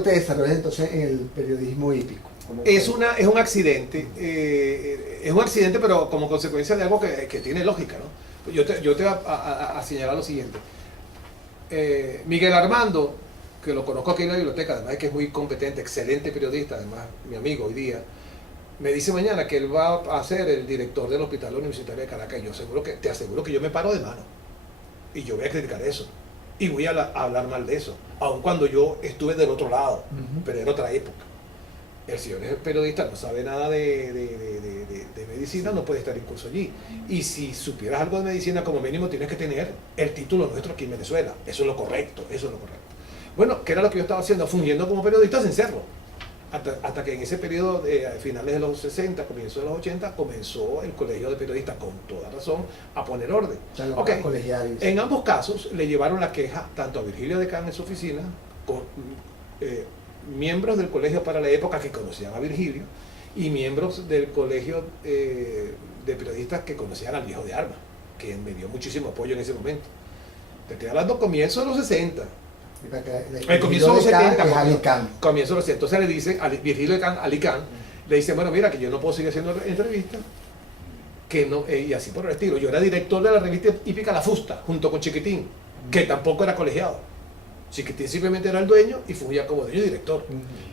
¿Cómo te desarrollas entonces en el periodismo hípico? Es un accidente, pero como consecuencia de algo que tiene lógica, ¿no? Yo te voy a señalar lo siguiente. Miguel Armando, que lo conozco aquí en la biblioteca, además de que es muy competente, excelente periodista, además mi amigo hoy día, me dice mañana que él va a ser el director del Hospital Universitario de Caracas. Y yo te aseguro que yo me paro de mano y yo voy a criticar eso y voy a hablar mal de eso, aun cuando yo estuve del otro lado, pero era otra época. El señor es periodista, no sabe nada de medicina, no puede estar incluso allí. Y si supieras algo de medicina, como mínimo tienes que tener el título nuestro aquí en Venezuela. Eso es lo correcto, eso es lo correcto. Bueno, ¿qué era lo que yo estaba haciendo? Fungiendo como periodista sin serlo. Hasta que en ese periodo, a finales de los 60, comienzo de los 80, comenzó el colegio de periodistas, con toda razón, a poner orden. Okay. En ambos casos le llevaron la queja tanto a Virgilio Decán en su oficina, con miembros del colegio para la época que conocían a Virgilio y miembros del colegio de periodistas que conocían al viejo de Armas, que me dio muchísimo apoyo en ese momento. Te estoy hablando comienzo de los 60. El comienzo de los 70. Comienzo de los 70. Entonces le dicen a Virgilio de Alicán, le dicen, bueno, mira, que yo no puedo seguir haciendo entrevistas, que no, y así por el estilo. Yo era director de la revista hípica La Fusta, junto con Chiquitín, que tampoco era colegiado. Chiquitín simplemente era el dueño y fungía como dueño y director,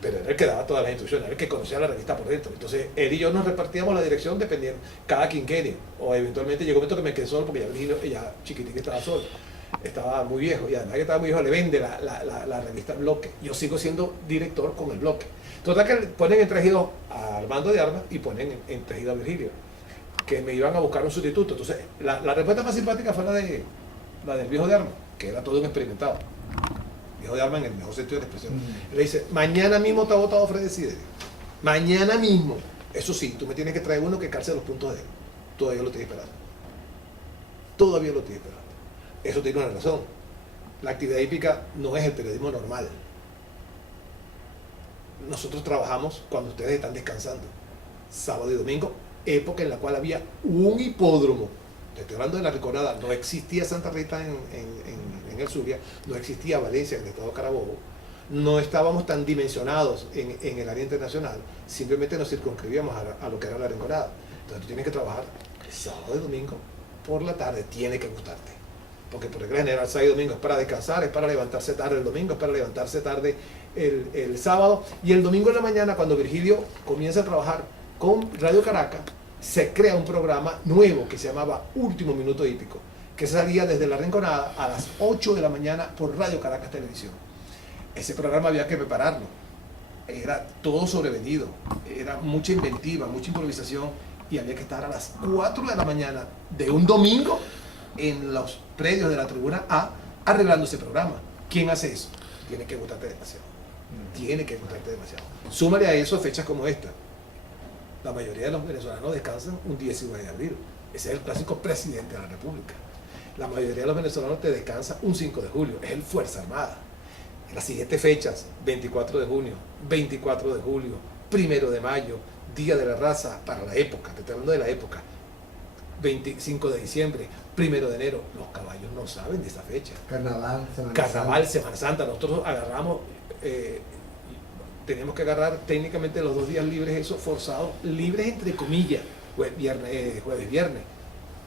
pero era el que daba todas las instrucciones, era el que conocía la revista por dentro. Entonces él y yo nos repartíamos la dirección dependiendo cada quinquenio, o eventualmente llegó un momento que me quedé solo porque ya Chiquitín estaba solo, estaba muy viejo, y además que estaba muy viejo le vende la revista Bloque. Yo sigo siendo director con el Bloque. Total que ponen en Trejido a Armando de Armas y ponen en Trejido a Virgilio, que me iban a buscar un sustituto. Entonces la respuesta más simpática fue la del viejo de Armas, que era todo un experimentado. Viejo de Armas en el mejor sentido de la expresión. Le dice, mañana mismo te ha votado Fred Desiderio. Mañana mismo. Eso sí, tú me tienes que traer uno que calce los puntos de él. Todavía lo estoy esperando. Todavía lo estoy esperando. Eso tiene una razón. La actividad hípica no es el periodismo normal. Nosotros trabajamos cuando ustedes están descansando. Sábado y domingo, época en la cual había un hipódromo. Te estoy hablando de la Rinconada. No existía Santa Rita en el Zulia, no existía Valencia en el estado de Carabobo, no estábamos tan dimensionados en el área internacional, simplemente nos circunscribíamos a lo que era la Rinconada. Entonces tú tienes que trabajar sábado y domingo por la tarde, tiene que gustarte, porque por regla general sábado y domingo es para descansar, es para levantarse tarde el domingo, es para levantarse tarde el sábado, y el domingo en la mañana, cuando Virgilio comienza a trabajar con Radio Caracas, se crea un programa nuevo que se llamaba Último Minuto Hípico, que salía desde la Rinconada a las 8 de la mañana por Radio Caracas Televisión. Ese programa había que prepararlo, era todo sobrevenido, era mucha inventiva, mucha improvisación, y había que estar a las 4 de la mañana de un domingo en los predios de la Tribuna A arreglando ese programa. ¿Quién hace eso? Tiene que gustarte demasiado. Tiene que gustarte demasiado. Súmale a eso fechas como esta. La mayoría de los venezolanos descansan un 19 de abril. Ese es el clásico presidente de la República. La mayoría de los venezolanos te descansa un 5 de julio, es el Fuerza Armada. En las siguientes fechas, 24 de junio, 24 de julio, 1 de mayo, Día de la Raza para la época, te estoy hablando de la época, 25 de diciembre, 1 de enero, los caballos no saben de esa fecha. Carnaval, Semana Santa, nosotros agarramos, teníamos que agarrar técnicamente los 2 días libres, eso forzados, libres entre comillas, jueves, viernes.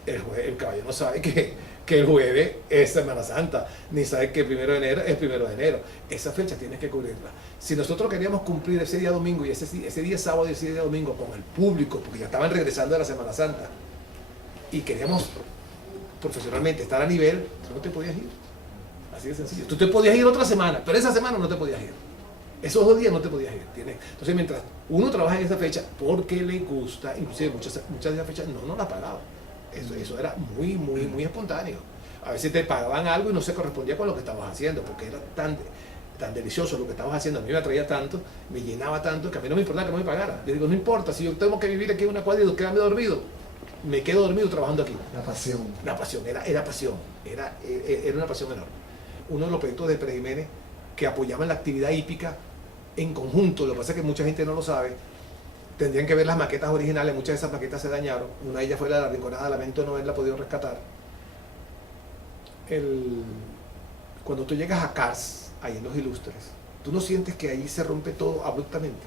El caballo no sabe que el jueves es Semana Santa, ni sabe que el 1 de enero es 1 de enero. Esa fecha tienes que cubrirla. Si nosotros queríamos cumplir ese día domingo y ese día sábado y ese día domingo con el público, porque ya estaban regresando de la Semana Santa, y queríamos profesionalmente estar a nivel, tú no te podías ir. Así de sencillo. Tú te podías ir otra semana, pero esa semana no te podías ir. Esos 2 días no te podías ir. Entonces, mientras uno trabaja en esa fecha, porque le gusta, inclusive muchas de esas fechas no las pagaba. Eso era muy espontáneo. A veces te pagaban algo y no se correspondía con lo que estabas haciendo, porque era tan delicioso lo que estabas haciendo. A mí me atraía tanto, me llenaba tanto, que a mí no me importaba que no me pagara. Yo digo, no importa, si yo tengo que vivir aquí en una cuadra y quedarme dormido, me quedo dormido trabajando aquí. La pasión. La pasión, era pasión, era una pasión enorme. Uno de los proyectos de Pérez Jiménez que apoyaban la actividad hípica en conjunto, lo que pasa es que mucha gente no lo sabe, tendrían que ver las maquetas originales, muchas de esas maquetas se dañaron, una de ellas fue la de la Rinconada, lamento no haberla podido rescatar. Cuando tú llegas a Cars, ahí en Los Ilustres, ¿Tú no sientes que ahí se rompe todo abruptamente?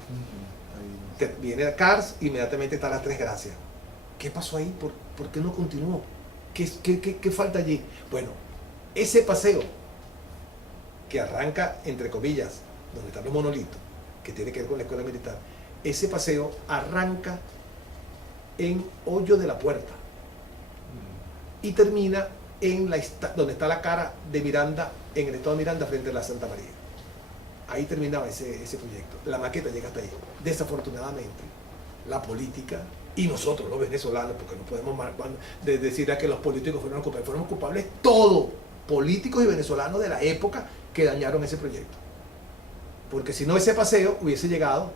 Ahí no. Viene a Cars, inmediatamente está las Tres Gracias. ¿Qué pasó ahí? ¿Por qué no continuó? ¿Qué falta allí? Bueno, ese paseo que arranca, entre comillas, donde están los monolitos, que tiene que ver con la escuela militar, ese paseo arranca en Hoyo de la Puerta y termina en donde está la cara de Miranda, en el estado de Miranda, frente a la Santa María. Ahí terminaba ese proyecto. La maqueta llega hasta ahí. Desafortunadamente, la política y nosotros los venezolanos, porque no podemos decir a que los políticos fueron culpables todos, políticos y venezolanos de la época que dañaron ese proyecto. Porque si no, ese paseo hubiese llegado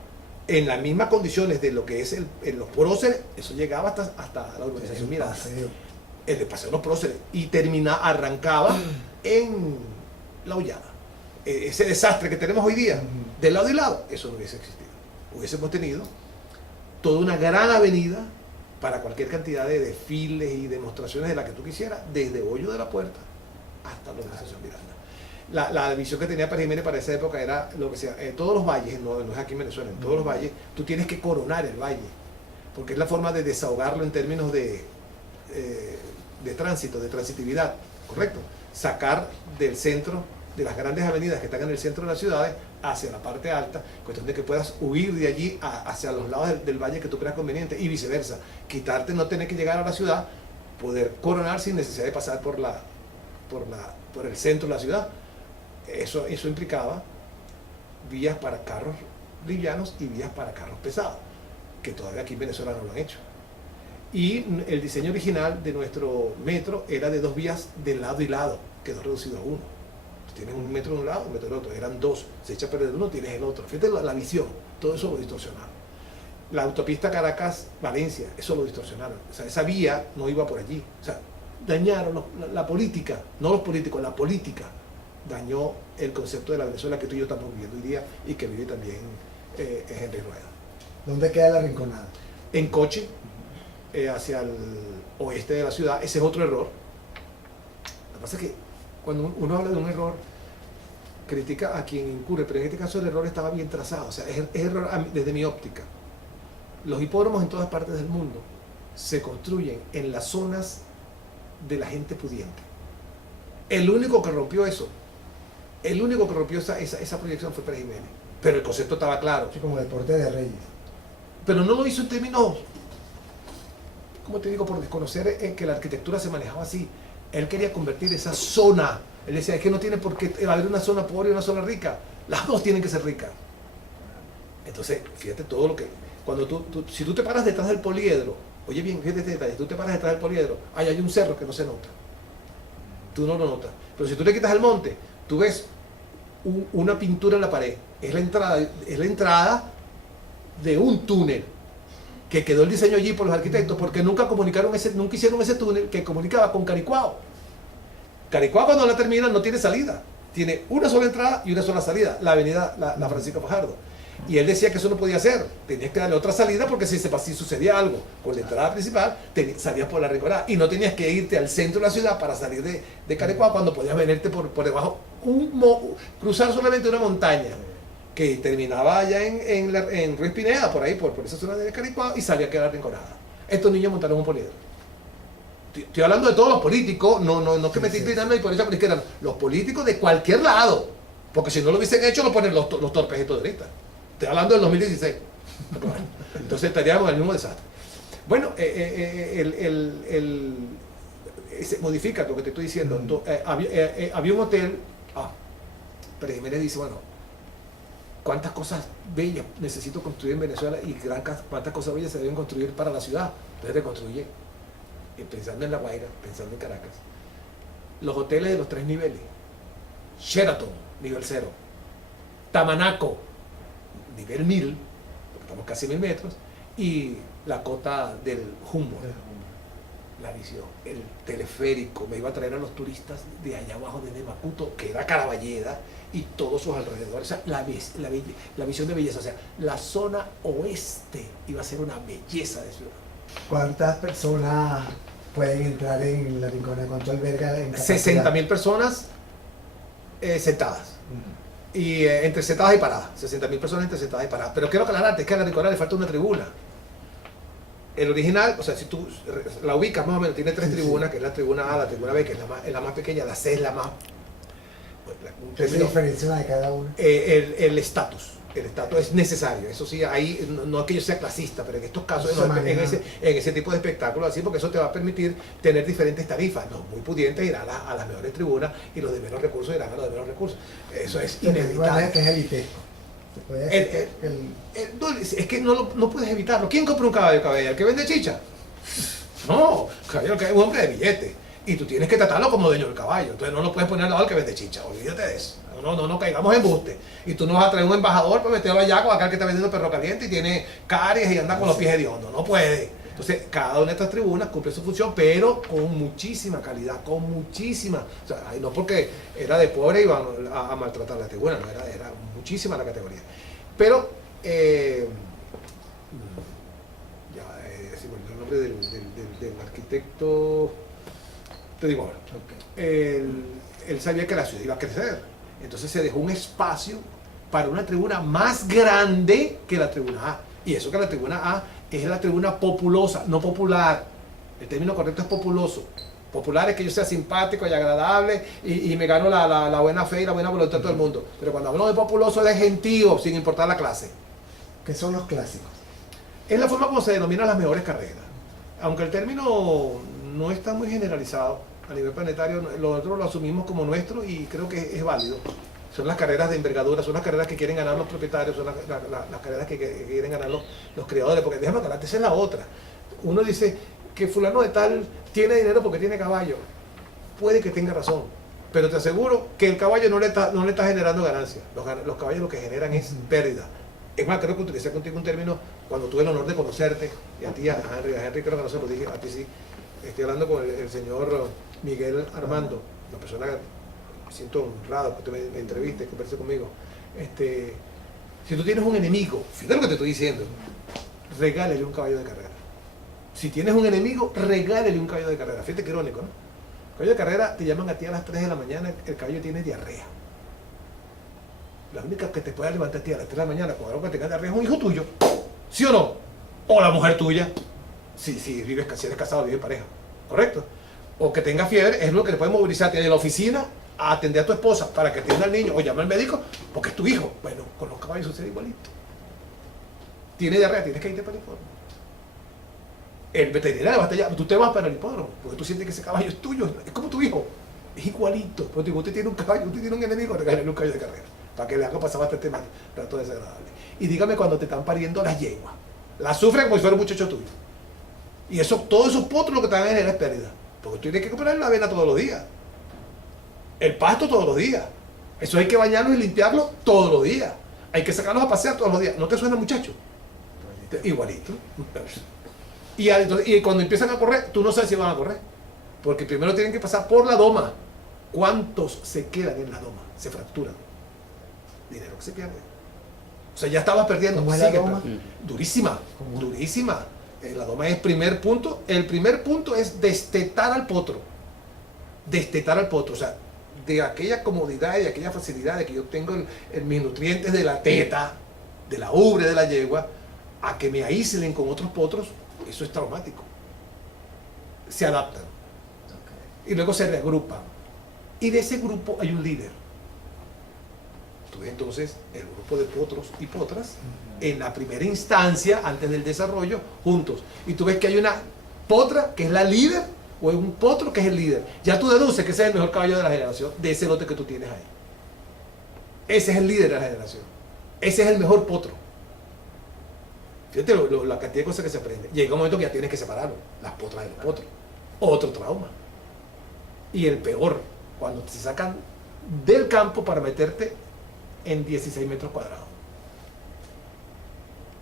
en las mismas condiciones de lo que es en los próceres, eso llegaba hasta la urbanización Miranda. El paseo de los próceres, y arrancaba en La Hollada. Ese desastre que tenemos hoy día, de lado y lado, eso no hubiese existido. Hubiésemos tenido toda una gran avenida para cualquier cantidad de desfiles y demostraciones de la que tú quisieras, desde Hoyo de la Puerta hasta la urbanización Miranda. La visión que tenía Pérez Jiménez para esa época era lo que sea, todos los valles, no es aquí en Venezuela, en todos los valles, tú tienes que coronar el valle, porque es la forma de desahogarlo en términos de tránsito, de transitividad, ¿correcto? Sacar del centro, de las grandes avenidas que están en el centro de las ciudades, hacia la parte alta, cuestión de que puedas huir de allí hacia los lados del valle que tú creas conveniente, y viceversa, quitarte, no tener que llegar a la ciudad, poder coronar sin necesidad de pasar por el centro de la ciudad. Eso implicaba vías para carros livianos y vías para carros pesados, que todavía aquí en Venezuela no lo han hecho. Y el diseño original de nuestro metro era de 2 vías de lado y lado, quedó reducido a 1. Tienes un metro de un lado, un metro del otro, eran 2, se echa a perder uno, tienes el otro. Fíjate la visión, todo eso lo distorsionaron. La autopista Caracas-Valencia, eso lo distorsionaron. O sea, esa vía no iba por allí. O sea, dañaron la política, no los políticos, la política dañó el concepto de la Venezuela que tú y yo estamos viviendo hoy día y que vive también Henry Rueda. ¿Dónde queda la Rinconada? En Coche, hacia el oeste de la ciudad. Ese es otro error. Lo que pasa es que cuando uno habla de un error, critica a quien incurre, pero en este caso el error estaba bien trazado. O sea, es error desde mi óptica. Los hipódromos en todas partes del mundo se construyen en las zonas de la gente pudiente. El único que rompió eso, esa proyección fue Pérez Jiménez. Pero el concepto estaba claro. Sí, como deporte de reyes. Pero no lo hizo en términos, ¿cómo te digo? Por desconocer que la arquitectura se manejaba así. Él quería convertir esa zona. Él decía, es que no tiene por qué haber una zona pobre y una zona rica. Las dos tienen que ser ricas. Entonces, fíjate todo lo que... Si tú te paras detrás del poliedro, oye bien, fíjate este detalle, tú te paras detrás del poliedro, ahí hay un cerro que no se nota. Tú no lo notas. Pero si tú le quitas el monte, tú ves una pintura en la pared. Es la entrada de un túnel que quedó el diseño allí por los arquitectos porque nunca hicieron ese túnel que comunicaba con Caricuao. Caricuao, cuando la termina, no tiene salida, tiene una sola entrada y una sola salida, la avenida la Francisco Fajardo. Y él decía que eso no podía ser, tenías que darle otra salida porque si sucedía algo con la entrada principal, salías por la Rinconada y no tenías que irte al centro de la ciudad para salir de Caricuao cuando podías venirte por debajo, cruzar solamente una montaña que terminaba allá en Ruiz Pineda, por ahí, por esa zona de Caricuao, y salía a quedar Rinconada. Estos niños montaron un poliedro. Estoy hablando de todos los políticos, no que me estoy tirando y por eso, porque eran los políticos de cualquier lado, porque si no lo hubiesen hecho, lo ponen los torpes estos de ahorita. Estoy hablando del 2016. Entonces estaríamos en el mismo desastre. Bueno, se modifica lo que te estoy diciendo. Había un hotel. Pérez Jiménez dice, bueno, ¿cuántas cosas bellas necesito construir en Venezuela y cuántas cosas bellas se deben construir para la ciudad? Entonces reconstruye, pensando en La Guaira, pensando en Caracas, los hoteles de los 3 niveles. Sheraton, nivel 0. Tamanaco, nivel 1000, porque estamos casi 1000 metros, y la cota del Humboldt. La visión, el teleférico, me iba a traer a los turistas de allá abajo, desde Macuto, que era Caraballeda, y todos sus alrededores. O sea, la visión de belleza, o sea, la zona oeste iba a ser una belleza de ciudad. ¿Cuántas personas pueden entrar en la Rinconada? ¿Cuánto alberga en capacidad? 60.000 personas sentadas. Y entre sentadas y paradas, 60.000 personas entre sentadas y paradas. Pero quiero aclararte, es que a la Rinconada le falta una tribuna. El original, o sea, si tú la ubicas más o menos, tiene tres tribunas, que es la tribuna A, la tribuna B, que es la más pequeña, la C es la más... ¿Qué se diferencia una de cada una? El estatus. El estatus es necesario, eso sí, ahí no es que yo sea clasista, pero en estos casos, en ese tipo de espectáculos así, porque eso te va a permitir tener diferentes tarifas. Los muy pudientes irán a las mejores tribunas y los de menos recursos irán a los de menos recursos. Eso es inevitable. Que es elitesco. Es que no puedes evitarlo. ¿Quién compra un caballo, caballero? ¿El que vende chicha? No, caballero, que es un hombre de billete. Y tú tienes que tratarlo como dueño del caballo. Entonces no lo puedes poner al lado al que vende chicha. Olvídate de eso. No caigamos en buste. Y tú no vas a traer un embajador para meterlo allá con acá que está vendiendo perro caliente y tiene caries y anda con los pies hediondos. No puede. Entonces, cada una de estas tribunas cumple su función, pero con muchísima calidad, con muchísima. O sea, no porque era de pobre iban a maltratar la tribuna, no, era muchísima la categoría. Pero, se me olvidó el nombre del arquitecto, te digo ahora. Okay. Él sabía que la ciudad iba a crecer. Entonces se dejó un espacio para una tribuna más grande que la tribuna A. Y eso que la tribuna A es la tribuna populosa, no popular. El término correcto es populoso. Popular es que yo sea simpático y agradable y me gano la buena fe y la buena voluntad de todo el mundo. Pero cuando hablo de populoso es de gentío, sin importar la clase. ¿Qué son los clásicos? Es la forma como se denominan las mejores carreras. Aunque el término no está muy generalizado, a nivel planetario, nosotros lo asumimos como nuestro y creo que es válido. Son las carreras de envergadura, son las carreras que quieren ganar los propietarios, son las carreras que quieren ganar los creadores, porque déjame aclararte, esa es la otra. Uno dice que fulano de tal tiene dinero porque tiene caballo. Puede que tenga razón, pero te aseguro que el caballo no le está generando ganancia. Los caballos lo que generan es pérdida. Es más, creo que utilicé contigo un término cuando tuve el honor de conocerte, y a ti, a Henry creo que no se lo dije, a ti sí. Estoy hablando con el señor Miguel Armando, una persona que me siento honrado que usted me entreviste, que converse conmigo. Si tú tienes un enemigo, fíjate lo que te estoy diciendo, regálele un caballo de carrera. Si tienes un enemigo, regálele un caballo de carrera. Fíjate qué irónico, ¿no? Caballo de carrera, te llaman a ti a las 3 de la mañana, el caballo tiene diarrea. La única que te puede levantar a ti a las 3 de la mañana cuando algo que tenga diarrea es un hijo tuyo, ¿sí o no? O la mujer tuya. Si eres casado, vives en pareja, ¿correcto? O que tenga fiebre, es lo que te puede movilizarte de la oficina a atender a tu esposa para que atienda al niño o llame al médico porque es tu hijo. Bueno, con los caballos sucede igualito. Tiene diarrea, tienes que irte para el hipódromo. El veterinario va hasta allá, tú te vas para el hipódromo porque tú sientes que ese caballo es tuyo, es como tu hijo. Es igualito. Porque usted tiene un caballo, usted tiene un enemigo, regálale un caballo de carrera para que le haga pasar bastante mal, rato desagradable. Y dígame cuando te están pariendo las yeguas. Las sufren como si fuera un muchacho tuyo. Y eso, todos esos potros lo que te van a generar es pérdida. Porque tú tienes que comprar la avena todos los días. El pasto todos los días. Eso hay que bañarlo y limpiarlo todos los días. Hay que sacarlos a pasear todos los días. ¿No te suena, muchacho? Igualito. Y cuando empiezan a correr, tú no sabes si van a correr. Porque primero tienen que pasar por la doma. ¿Cuántos se quedan en la doma? Se fracturan. Dinero que se pierde. O sea, ya estabas perdiendo. ¿Cómo es la doma? Durísima. Durísima. La doma es primer punto. El primer punto es destetar al potro. Destetar al potro. O sea, de aquella comodidad y de aquella facilidad de que yo tengo mis nutrientes de la teta, de la ubre de la yegua, a que me aíslen con otros potros, eso es traumático. Se adaptan. Y luego se reagrupan. Y de ese grupo hay un líder. Entonces, el grupo de potros y potras, en la primera instancia, antes del desarrollo, juntos. Y tú ves que hay una potra que es la líder, o un potro que es el líder. Ya tú deduces que ese es el mejor caballo de la generación, de ese lote que tú tienes ahí. Ese es el líder de la generación. Ese es el mejor potro. Fíjate la cantidad de cosas que se aprende. Llega un momento que ya tienes que separarlo, las potras de los potros. Otro trauma. Y el peor, cuando te sacan del campo para meterte en 16 metros cuadrados.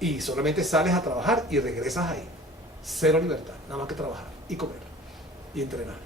Y solamente sales a trabajar y regresas ahí. Cero libertad, nada más que trabajar y comer y entrenar.